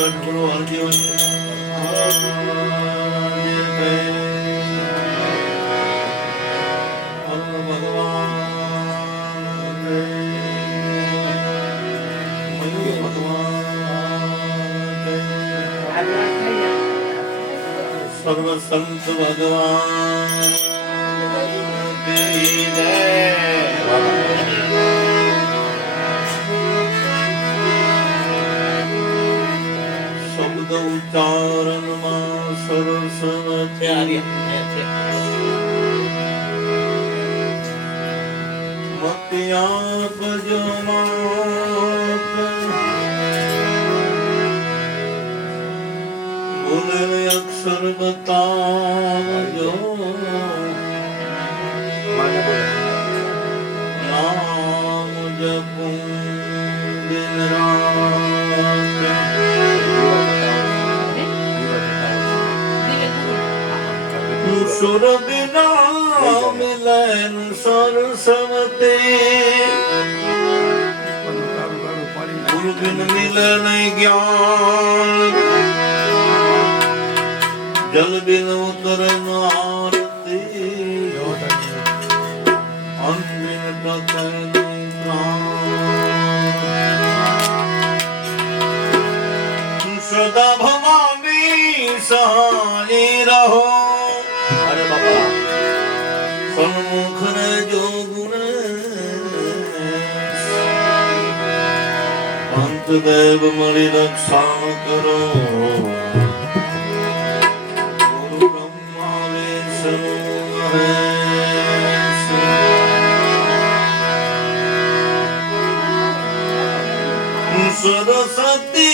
સદગુરુ અર્જુન સર્વ સંત ભગવાન કી જય. શબ્દ ઉચ્ચારણમાં સરસ મતિયા પજમાત બોલે અક્ષર બતાવજો નામ જપું દિન રાત સુર બિના મિલન સરસવતે ગુરુ બિન મિલન જ્ઞાન જલ બિન ઉતર આરતી અન્ન બિન ટકે પ્રાણ સદા ભવાની સહાય રહો. અરે બાપા સન્મુખ રહેજો ગુણ અંત દેવ મળી રક્ષા કરો. सरस्वती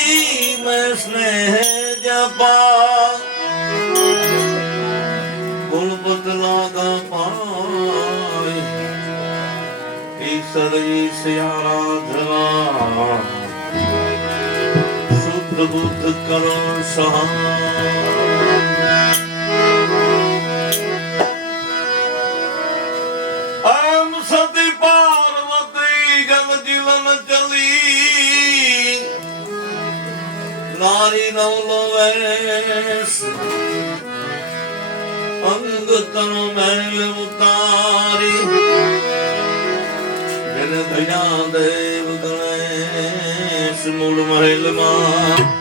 में स्नेह जपा गुणपत लागा पाए ईश्वर से आराधना शुद्ध बुद्ध करो सहाय. अम सती पार्वती जल जीवन चली नारी नवलो वेश अंग तन मैल उतारी जन दया देव गणेश मूल महल मां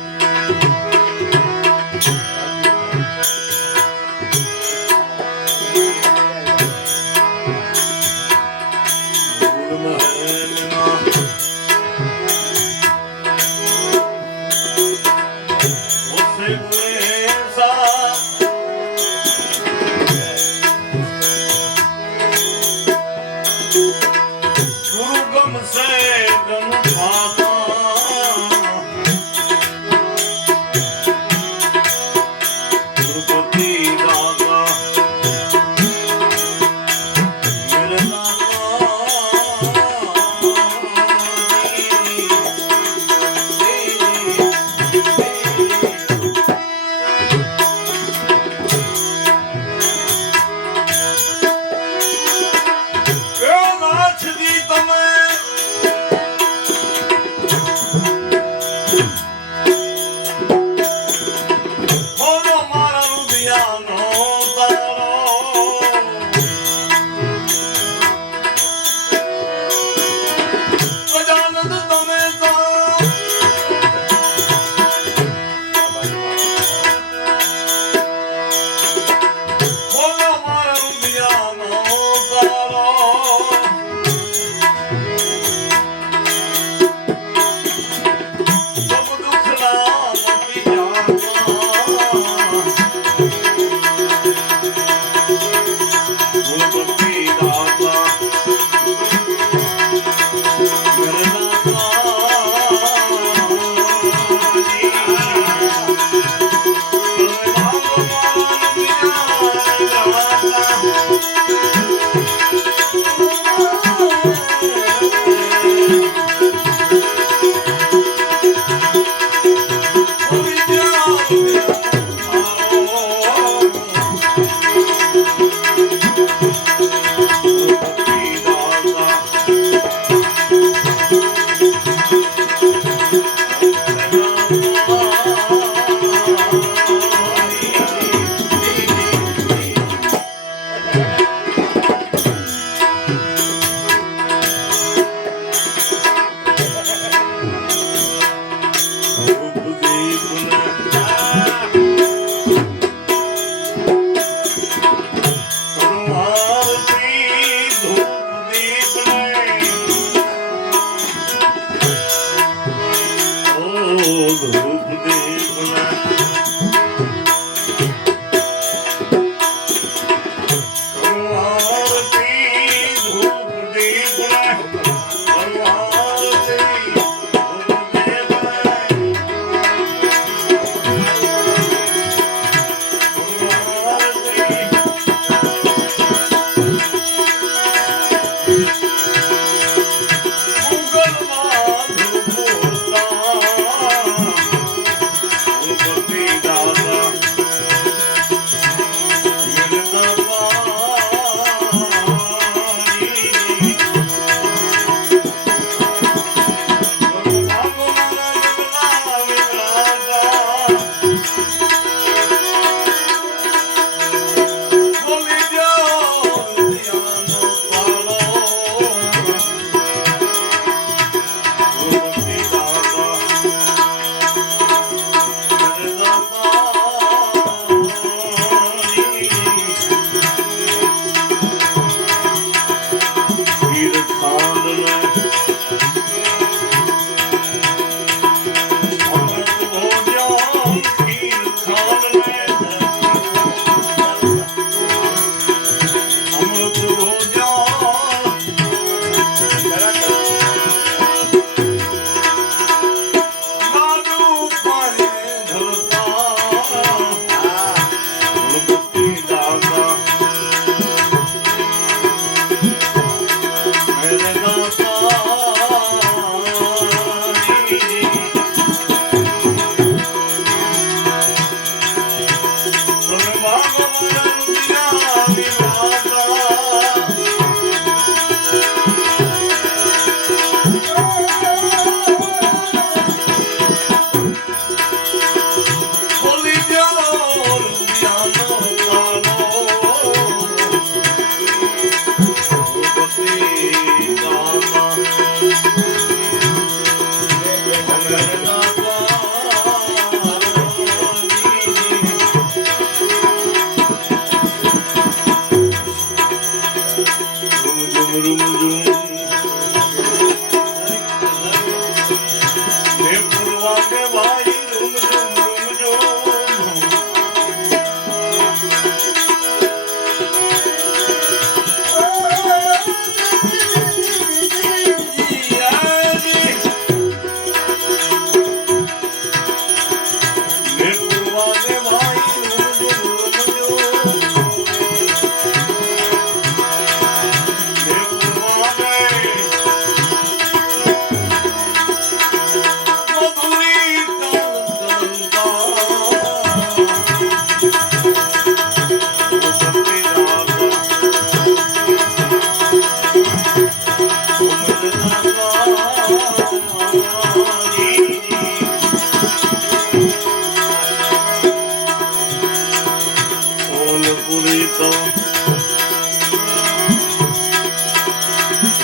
પૂરી તો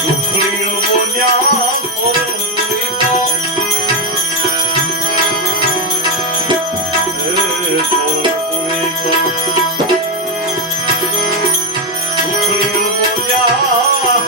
દુખડીઓ બોલ્યા પૂરી તો પૂરી તો દુખડીઓ બોલ્યા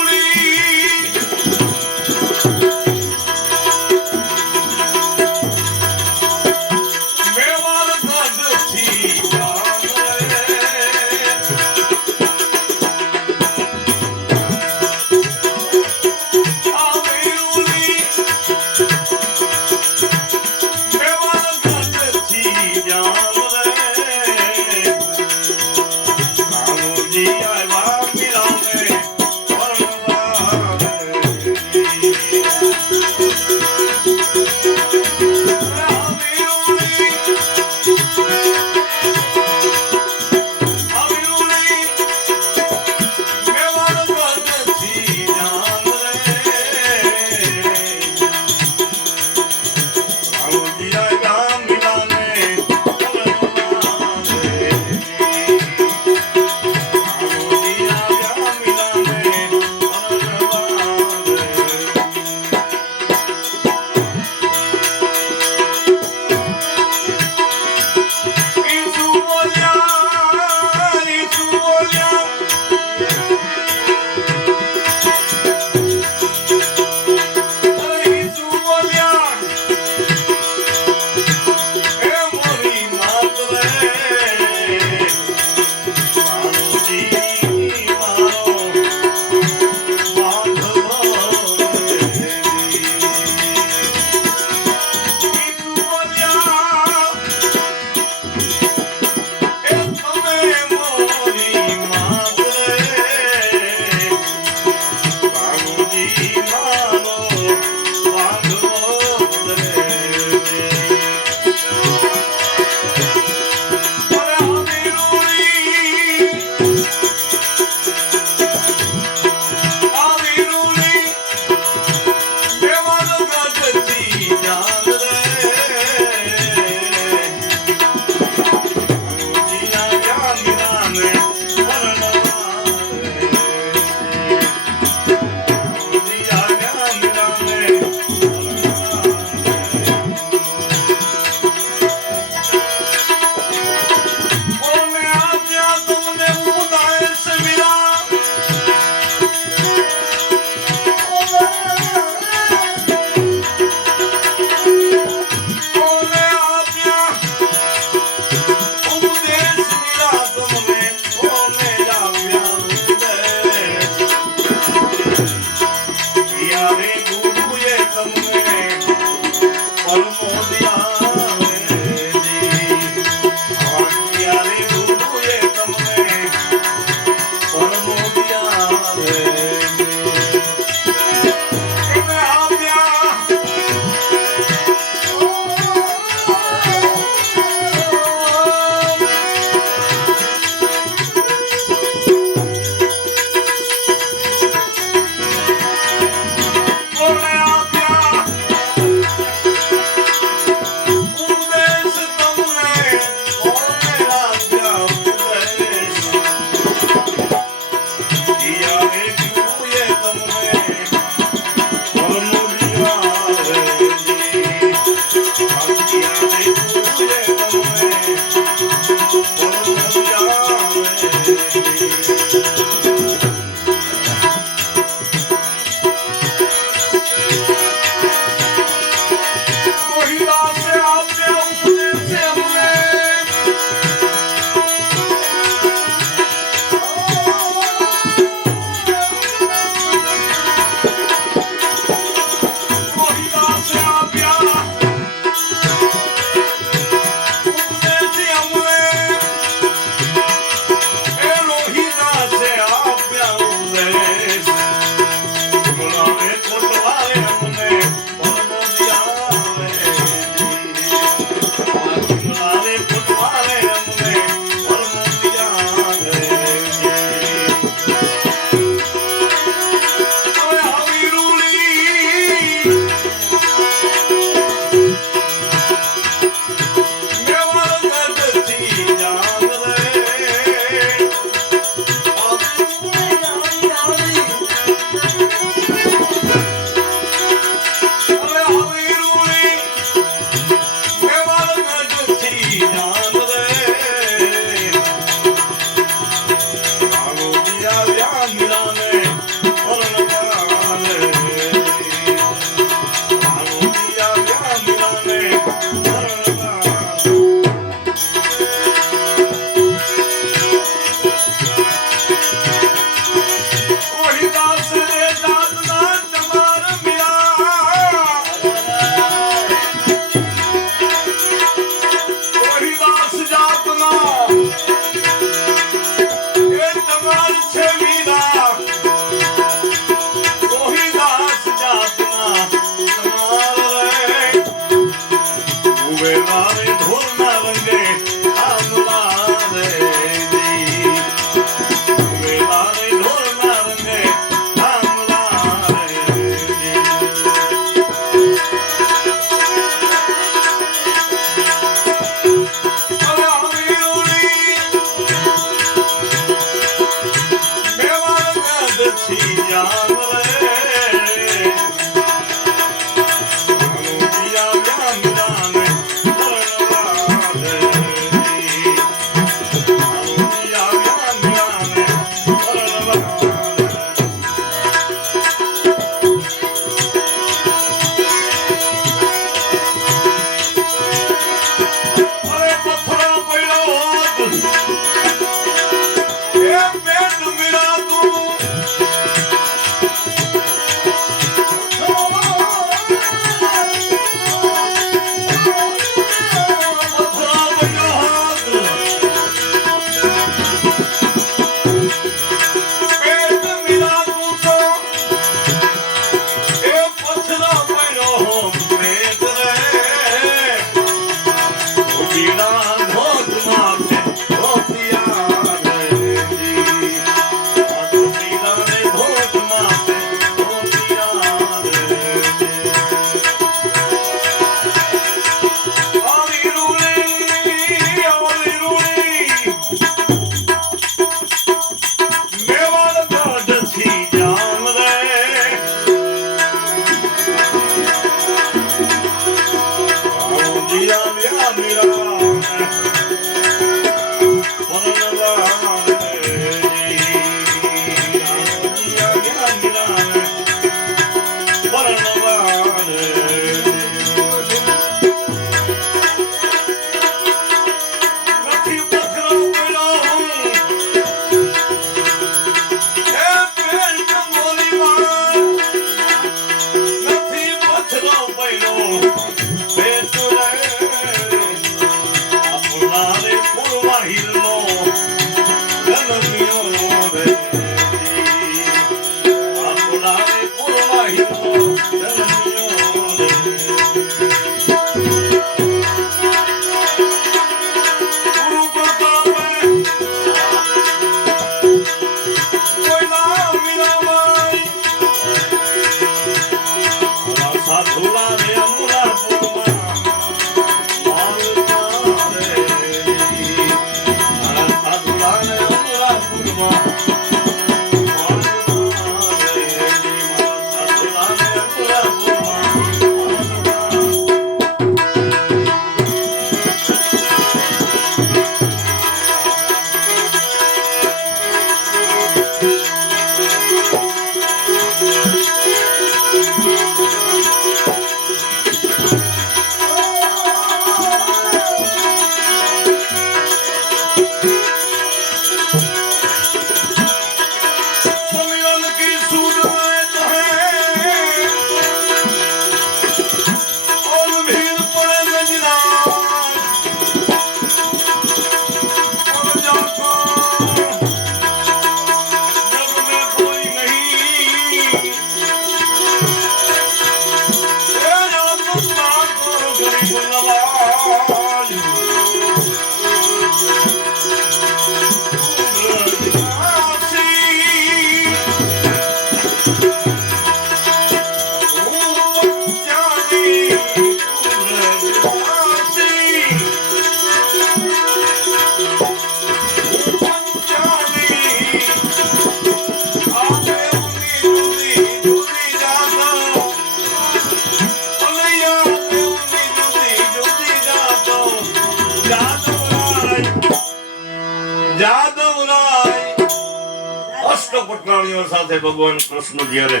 અષ્ટપટરાણીઓ સાથે ભગવાન કૃષ્ણ જ્યારે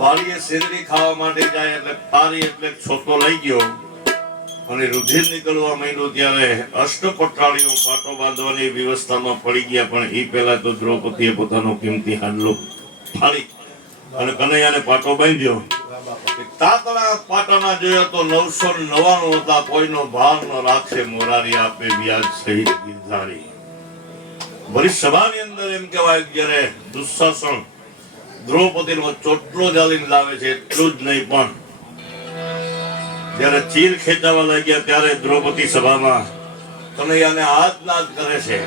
વાલીએ શેરડી ખાવા માટે જાય એટલે તારી એટલે છોતો લઈ ગયો અને રુધિર નીકળવા માંડ્યું ત્યારે અષ્ટપટરાણીઓ પાટો બાંધવાની વ્યવસ્થામાં પડી ગયા પણ એ પહેલા તો દ્રૌપદીએ પોતાનો કિંમતી હાડલો ફાડી અને કનૈયાને પાટો બાંધ્યો. તાતણા પાટાના જોયો તો 999 હતા. કોઈનો ભાર ન રાખશે મોરારી આપે વ્યાજ સહિત ગિરધારી. વળી સભાની અંદર એમ કહેવાય જ્યારે દુશાસન દ્રૌપદીનો ચોટલો જાળીને લાવે છે એટલું જ નહીં પણ જ્યારે ચીર ખેંચાવા લાગ્યા ત્યારે દ્રૌપદી સભામાં કનૈયાને હાથ નાદ કરે છે.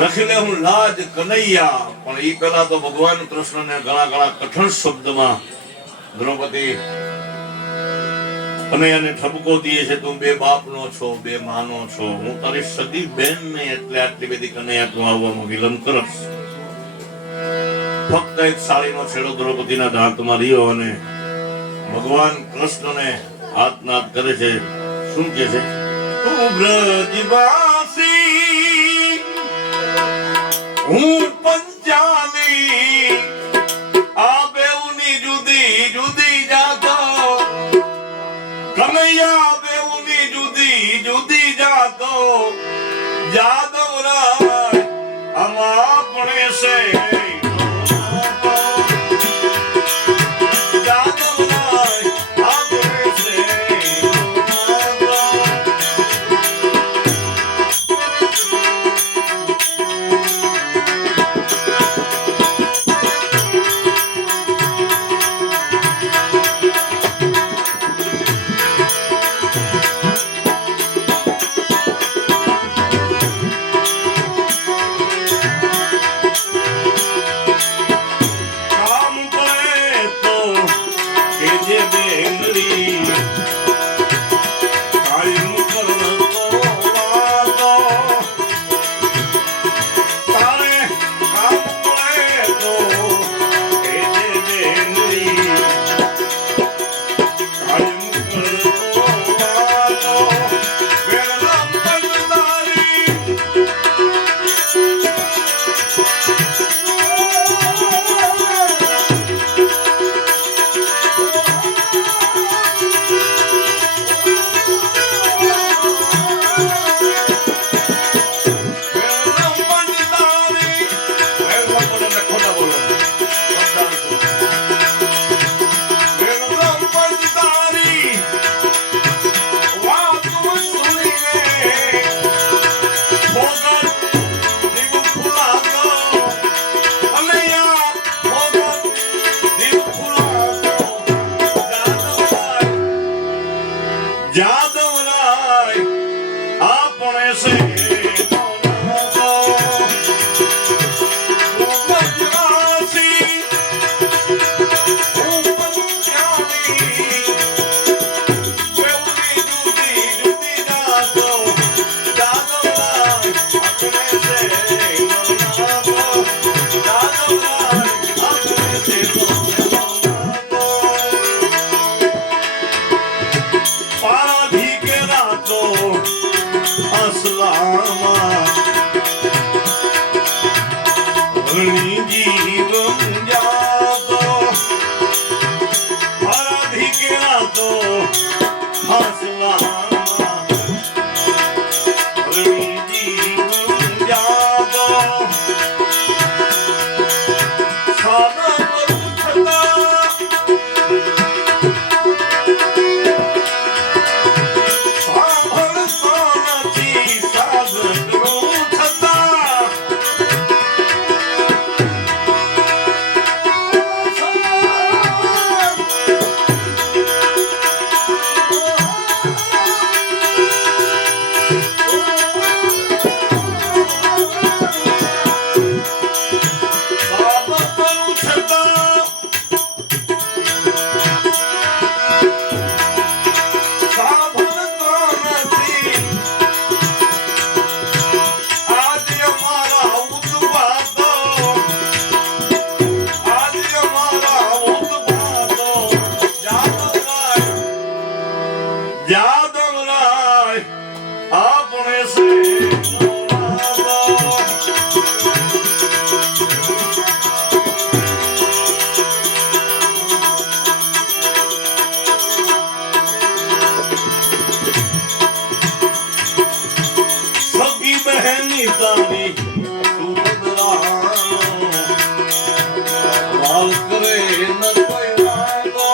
રખી લે હું લાજ કનૈયા. પણ એ પેલા તો ભગવાન કૃષ્ણને ઘણા કઠણ શબ્દમાં દ્રૌપદી કનૈયાને ઠપકો દીએ છે. તું બે બાપનો છો, બે માનો છો, હું તારી સદી બેન નહીં એટલે આટલી બધી કનૈયા તું આવવામાં વિલંબ કરસ. ફક્ત એક સાડીનો છેડો દ્રૌપદીના દાંતમાં રહ્યો અને ભગવાન કૃષ્ણને હાથ નાદ કરે છે. શું કે છે? તું બ્રજવાસી, હું પંચાલી, આ બેઉની જુદી જુદી જાતો. કનૈયા બેઉની જુદી જુદી જાતો. જાદવરાય આમાં આપણે છે અગ્નિ જીવન જાતો મારાથી કેરાતો હાસલામાં અગ્નિ જીવન જાતો સાદા કરું છતાં સાંભળતો નથી સાધન કરું છતાં યાદવરાય આપણે સે સગી બહેની તારી વાલ કરે ન કોઈ વાગો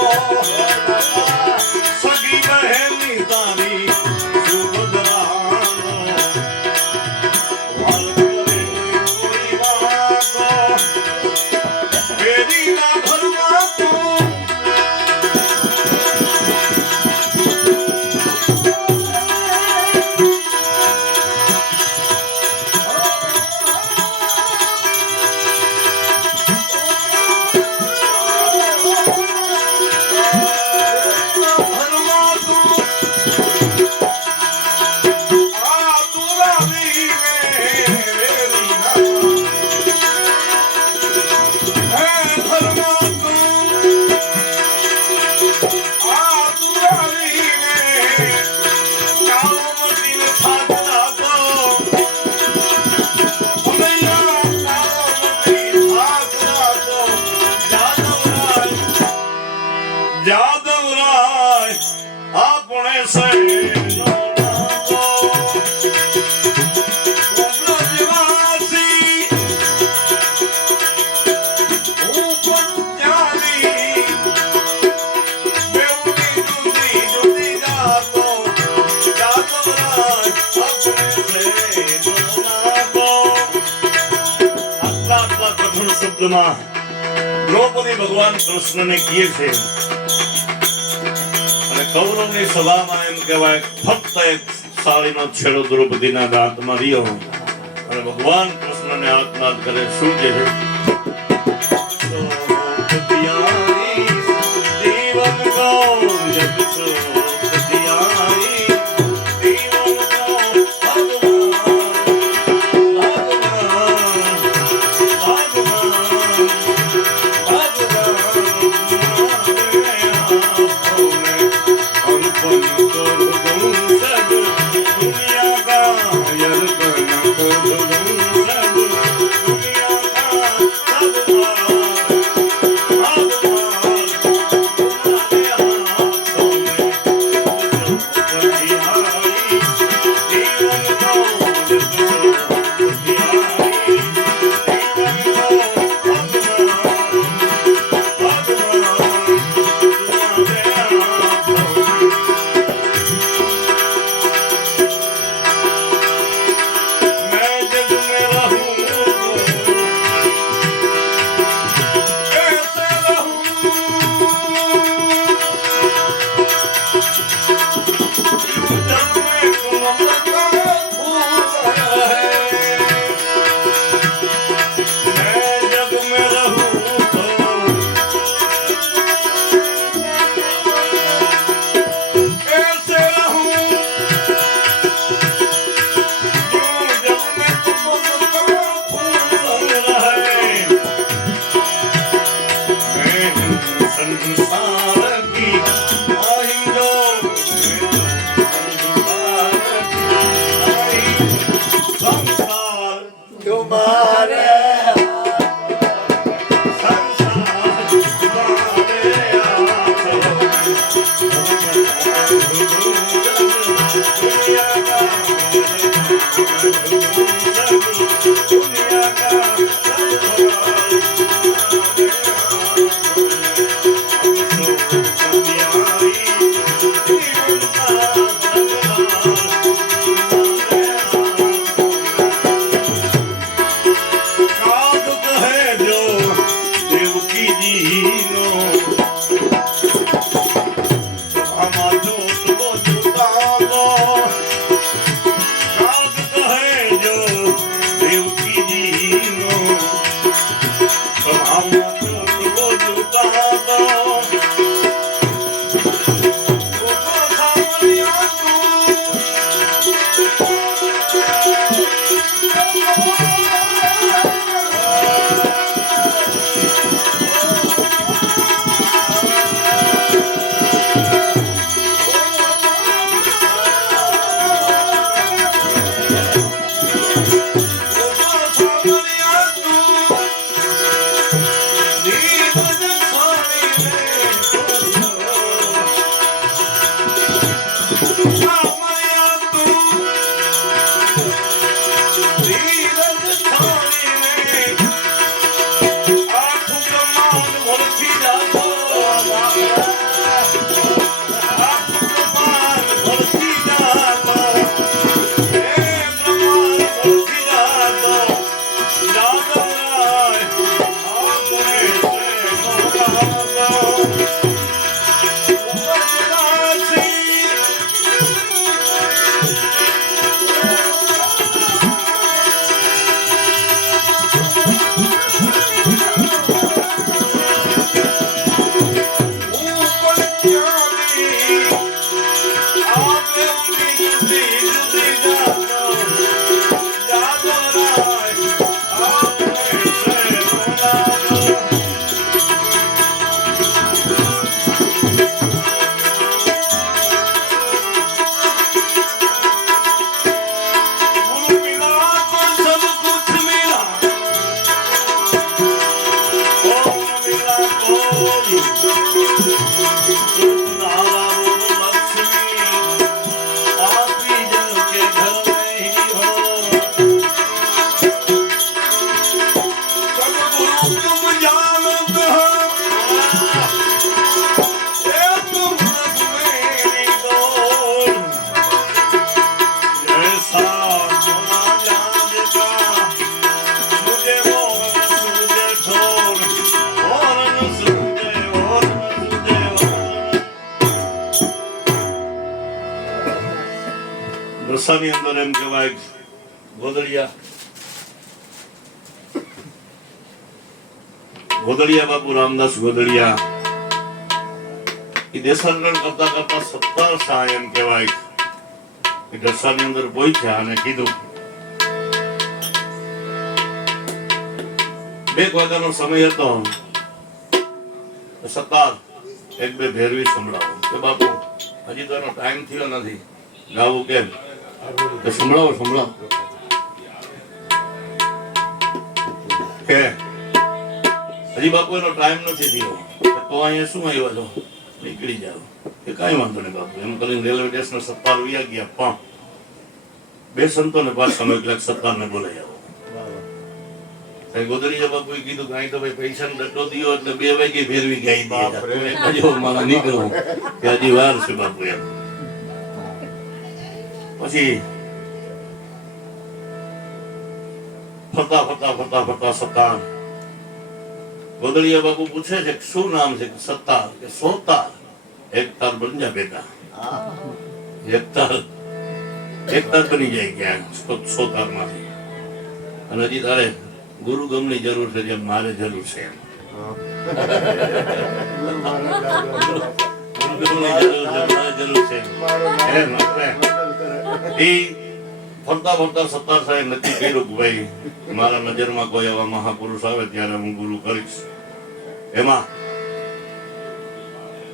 સગી બહેની તારી વાલ કરે કોઈ વાગો તેરી ના ઘરમાં તું યાદવરાય આપણે સે દ્રૌપદી ભગવાન કૃષ્ણને કહે છે અને કૌરવની સભામાં એમ કહેવાય ફક્ત એક સાળીનો છેડો દ્રૌપદીના દાંતમાં રહ્યો અને ભગવાન કૃષ્ણને આત્મનાદ કરે શું કહે છે જીવન ગૌ જગ दुनिया का ઢસાની અંદર એમ કહેવાય ગોદડિયા બાપુ રામદાસ ગોદડિયા એ દેશાંતરણ કરતા કરતા 17 શાહ એમ કહેવાય એ ઢસાની અંદર પહોંચ્યા અને કીધું 2 વાગ્યાનો સમય હતો. સત્તાર એક બે ભેરવી સંભળાવો કે બાપુ હજી તો એનો ટાઈમ થયો નથી, ગાવું કેમ? સંભળાવો કે હજી બાપુ એનો ટાઈમ નથી થયો, તો અહીંયા શું આવ્યા છો, નીકળી જાવ. કે કાંઈ વાંધો નહીં બાપુ. એમ કરીને રેલવે સ્ટેશન સત્તાર વ્યા ગયા. પણ 2 સંતોને પાછા મોકલ્યા, સત્તારને બોલાઈ આવો. ગોદડિયા બાપુએ કીધું કે અહીં તો ભાઈ પૈસાનો ડટ્ટો દીયો એટલે 2 વાગે ફેરવી ગઈ મારા નીકળવું કે હજી વાર છે બાપુ એમ. પછી ફરતા સત્તાર ગોદડિયા બાપુ પૂછે છે શું નામ છે? સત્તાર. કે સોતાર. એક તાર બની જા બેટા. એક તાર બની જાય ક્યાં સોતાર માંથી. અને હજી તારે ગુરુ ગમની જરૂર છે જેમ મારે જરૂર છે એમ. ફરતા સત્તાર સાહેબ નક્કી કર્યું કે ભાઈ મારા નજરમાં કોઈ એવા મહાપુરુષ આવે ત્યારે હું ગુરુ કરીશ. એમાં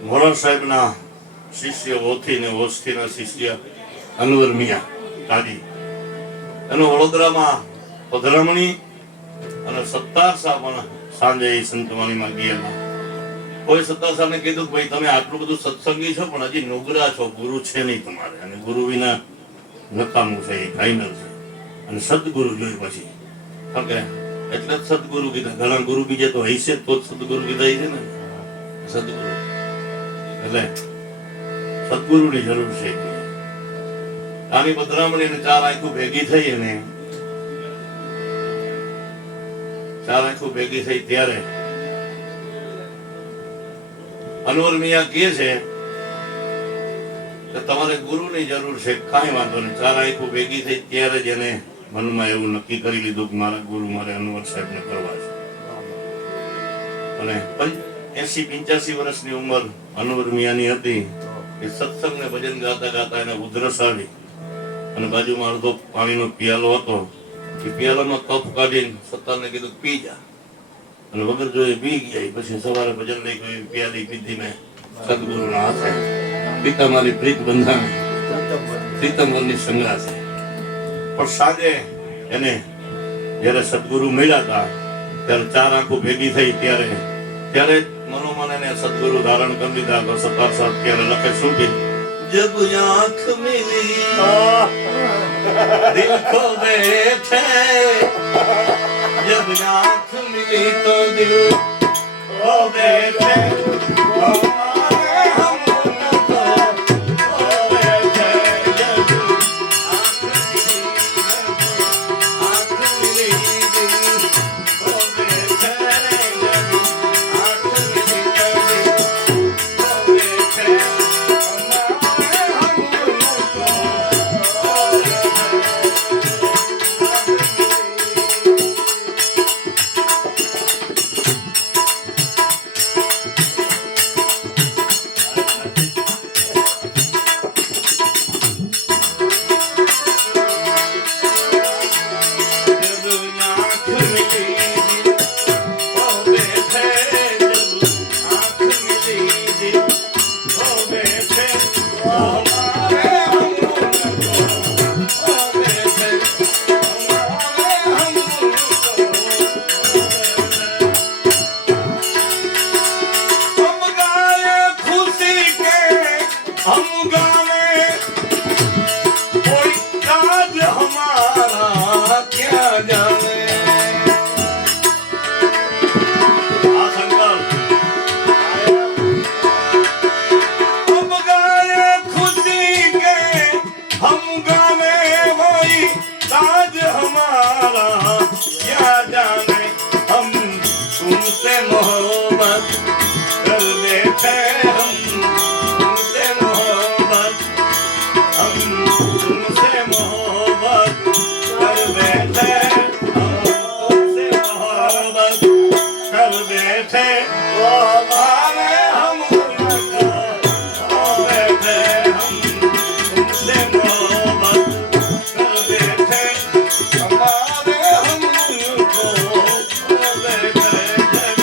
મોરાર સાહેબ ના શિષ્ય ઓથી ને ઓસ્થી ના શિષ્ય અનવર મિયા કાજી એનો વડોદરામાં પધરામણી અને સત્તાર શાહ પણ સાંજે સંતવાણીમાં ગયેલા. કોઈ સત્તાર શાહને કીધું કે ભાઈ તમે આટલું બધું સત્સંગી છો પણ હજી નુગરા છો, ગુરુ છે નહીં તમારે, અને ગુરુ વિના નકામું છે, એ ફાઈનલ છે. અને સદગુરુ જોઈ પછી કે એટલે જ સદગુરુ કીધા. ઘણા ગુરુ બીજે તો હૈસે તો જ સદગુરુ કીધા છે ને. સદગુરુ એટલે સદગુરુની જરૂર છે. આની પધરામણી 4 આંખો ભેગી થઈ અને 4 આંખો ભેગી થઈ ત્યારે અનવર મિયા કહે છે કે તમારે ગુરુની જરૂર છે. કાંઈ વાંધો નહીં. 4 આંખો ભેગી થઈ ત્યારે જ એને મનમાં એવું નક્કી કરી લીધું કે મારા ગુરુ મારે અનવર સાહેબને કરવા છે. અને 80-85 વર્ષની ઉંમર અનવર મિયાની હતી. એ સત્સંગ ને ભજન ગાતા ગાતા એને ઉધરસ આવી અને બાજુમાં અડધો પાણીનો પિયાલો હતો. એ પિયાલામાં કપ કાઢીને સત્તારને કીધું પી જા. અને વગર જોઈએ પી ગયા. પછી સવારે ભજન લઈ ગઈ પિયાલી પીધી મેં સદગુરુના હાથે. પિતા મારી પ્રીત બંધાણી પ્રીતમવરની સંગ્રહ છે. પણ સાંજે એને જયારે સદગુરુ મળ્યા હતા ત્યારે 4 આંખો ભેગી થઈ ત્યારે મનોમન એને સદગુરુ ધારણ કરી લીધા. તો સત્તાર સાહેબ ત્યારે લખે શું કે जब आँख मिली दिल को बैठे, जब आँख मिली तो दिल को बैठे, हमारे हम उनको खो बैठे. जब आँख मिली दिल को बैठे, जब आँख मिली तो दिल को बैठे. तुमसे मोहब्बत हम तुमसे मोहब्बत कर बैठे हमारे हम उनको बैठे हम तुमसे मोहब्बत कर बैठे हमारे हम उनको बैठे जब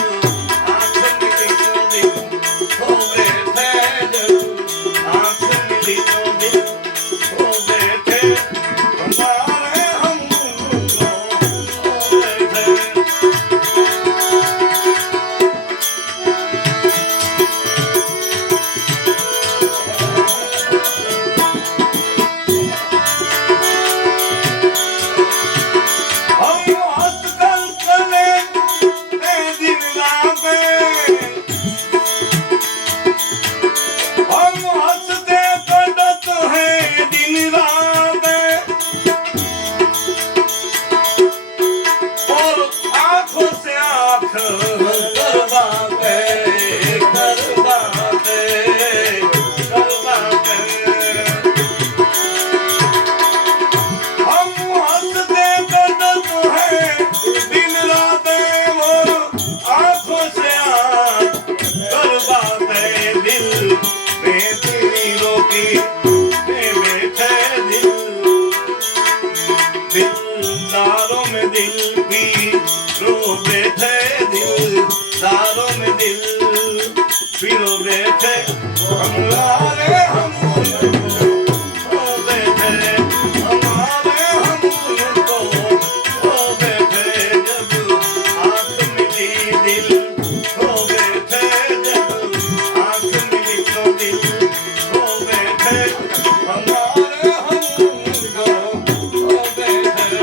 आँख मिली तो दिल हो बैठे जब आँख मिली तो दिल हो बैठे हमारे हम उनको बैठे हम आजकल चले दिन रातें हम हंसते कटत हैं दिन रातें और आंखों से आंख करवाते करवाते करवाते हम हंसते कटत हैं दिन रातें और आंखों से आंख करवाते दिल में तीरों की में बैठे दिलदारों में दिल भी रो बैठे दिलदारों में दिल भी रो बैठे हमारे हम उनको बैठे हमारे हम उनको बैठे जब आँख मिली दिल हो बैठे जब आँख मिली तो दिल हो बैठे हमारे हम उनको बैठे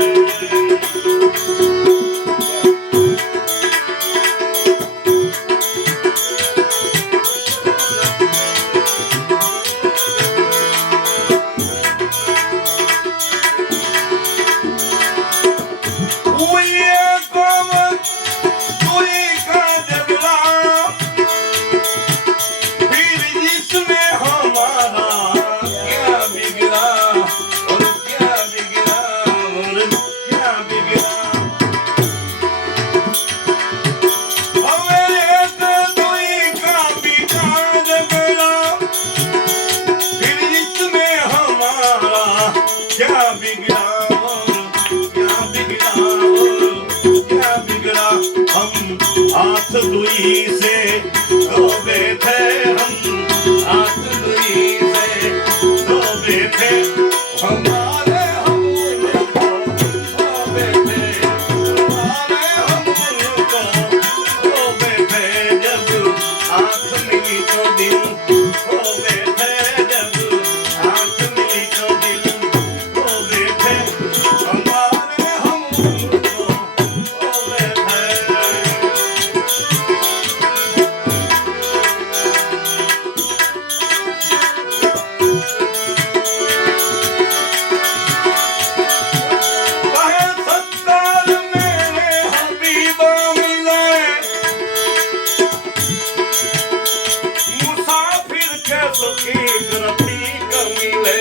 क्या बिगड़ा क्या बिगड़ा क्या बिगड़ा हम हाथ दुई से धो बैठे हम हाथ दुई से धो बैठे हमारे हम उनको धो बैठे हमारे हम उनको धो बैठे जब आँख मिली तो दिल हो बैठे जब आँख मिली तो दिल हो बैठे हमारे हम उनको हो बैठे कहे सत्तार मेरे हबीबा मिले मुसाफिर के रफीक रफीक मिले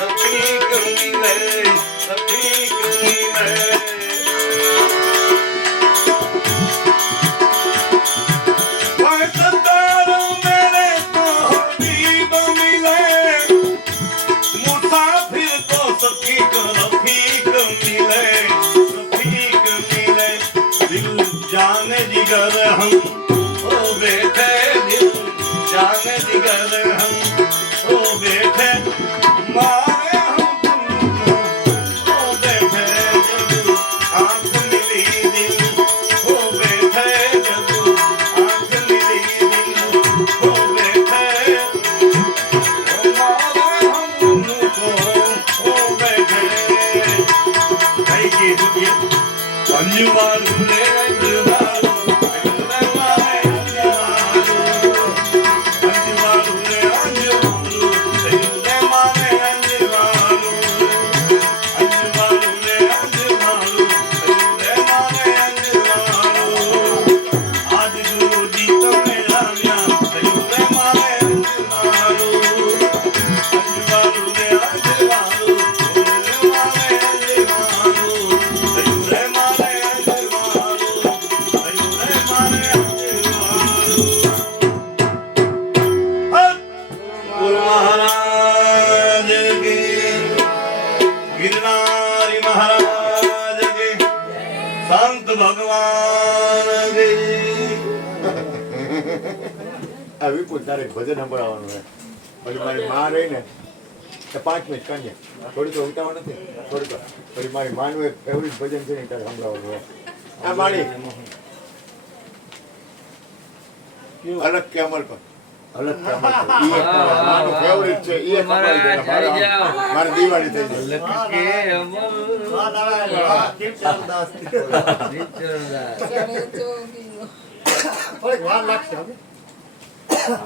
रफीक मिले रफीक मिले कहे सत्तार मेरे तो हबीब मिले मुसाफिर को सफीक रफीक मिले रफीक मिले दिल जाने जिगर हम हो बैठे दिल जाने जिगर हम हो बैठे मारे हम तुमको हो बैठे जब आँख मिली दिल हो बैठे जब आँख मिली दिल हो बैठे हमारे हम उनको हो बैठे कई के दुनिया पंजुबारू ले पंजुबारू पंजुबारू ले વિપુલ તારે ભજન સંભળાવવાનું છે પછી મારી માં રહી ને તો 5 મિનિટ કાઢીએ થોડીક ઉતાવળ નથી થોડીક પછી મારી માનું એક ફેવરિટ ભજન છે ને તારે સંભળાવવાનું હોય આ માણી અલગ કે અમર પર અલગ કે અમર પર ઈ એક મારું ફેવરિટ છે ઈ એક મારી દિવાળી થઈ જાય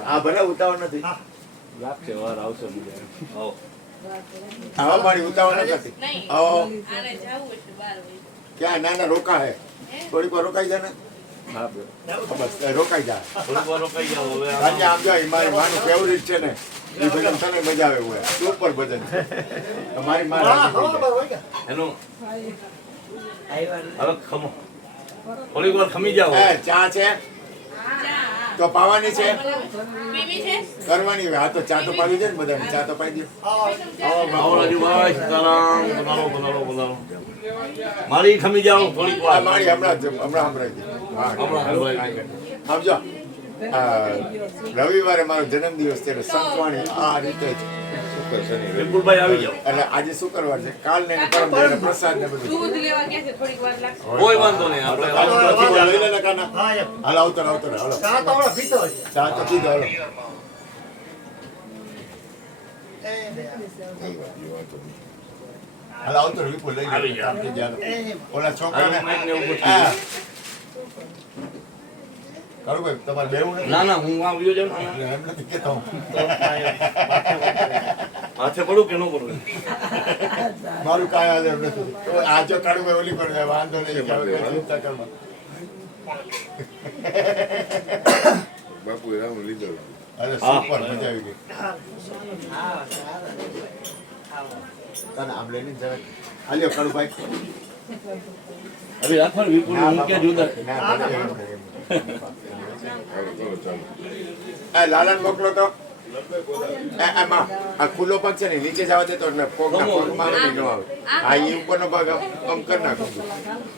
આ ભલે ઉતાવળ નથી લાગશે વાર આવશે હા મારી ઉતાવળ નથી આવો ક્યાં નાના રોકા હે થોડીક વાર રોકાઈ જાય ને બસ રોકાઈ જાય થોડીક વાર રોકાઈ જાઓ હવે આજે આમ જાય મારી માનું ફેવરિટ છે ને એ ભજન તને મજા આવે હોય સુપર ભજન છે મારી માં રાજી થઈ જાય. એનું હવે ખમો થોડીક વાર ખમી જાઓ હે ચા છે તો પાવાની છે કરવાની હોય. હા તો ચા તો પાવી દે ને બધાને ચા તો પાઈ દે આવો રાજુભાઈ સીતારામ બનાવો મારી ખમી જાઓ થોડીક આ વાર મારી હમણાં સંભળાવી દે સમજો રવિવારે મારો જન્મદિવસ છે એટલે સંતવાણી આ રીતે જ વિપુલભાઈ આવી જાઓ એટલે આજે શુક્રવાર છે કાલ ને પરમ દિવસે પ્રસાદ ને બધું કોઈ વાંધો નહીં આપણે લઈ લે ને કાના હાલ આવતો હાલો ચા તો પીધો હાલો હાલ આવતો વિપુલ લઈ આવી જાઓ. જાઓ ઓલા છોકરાને હવે માઇકને ઊભું થઈ હા. ગયું. કાળુભાઈ તમારે બેવું નથી ના હું આવ્યો જાઉં ને. એમ નથી કેતો હાથે પડું કે ન પડું મારું કાંઈ આદર નથી તો આ જો કાળુભાઈ ઓલી પર વાંધો નહીં કે હવે કઈ ચિંતા કરવા બાપુ રામ લીધો અરે સુપર મજા આવી ગઈ તને આમ લઈને જરા હાલ્યો કાળુભાઈ હવે રાખો ને વિપુલ હું ક્યાં જુદા ના ભલે એમ નહીં, એમ નહીં. ચાલો ચાલો એ લાલન મોકલો તો એમાં આ ખુલ્લો પગ છે ને નીચે જવા દે તો એટલે પગના પગમાં આવે ને ન આવે આ એ ઉપરનો પગ આમ કરી નાખો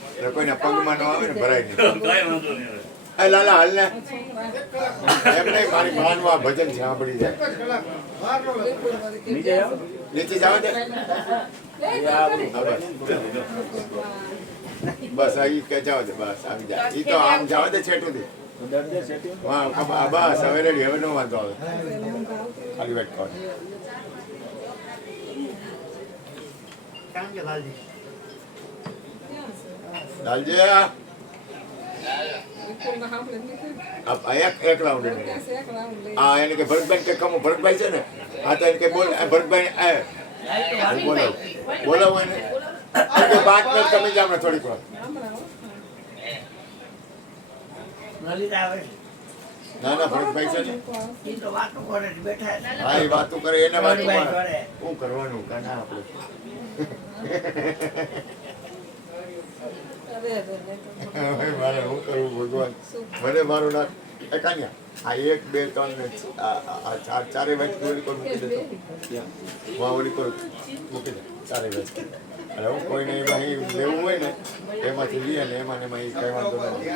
એટલે કોઈના પગમાં ન આવે ને ભરાય નહીં કાંઈ વાંધો નહીં એ લાલા હાલ ને એમ નહીં મારી માનું આ ભજન છે સાંભળી જાય નીચે જવા દે હા, બસ આ ઈ કે જવા દે બસ આવી જાય ઈ તો આમ જવા દે છેટું દે હા બસ હવે રેડી હવે નો વાંધો આવે ખાલી વેટ કર લાલજી એક રાઉન્ડ હા એને કે ભરતભાઈ કે કમો ભરતભાઈ છે ને હા તો એને કે બોલ ભરતભાઈ બોલાવો એને કે 5 મિનિટ તમે જ આપણે થોડીક વાર ના ના ભરતભાઈ છે ને હા એ વાતો કરે એને વાતો કરે શું કરવાનું કાના આપણે હવે મારે શું કરવું ભગવાન મને મારું નામ કાન્યા આ 1 2 3 ને આ ચારે વાગે ઓલી પર મૂકી દેતો હું ઓલી પર મૂકી દે ચારે વાગે એટલે હું કોઈને એમાં લેવું હોય ને એમાંથી લઈએ ને એમાં એ કઈ વાંધો નથી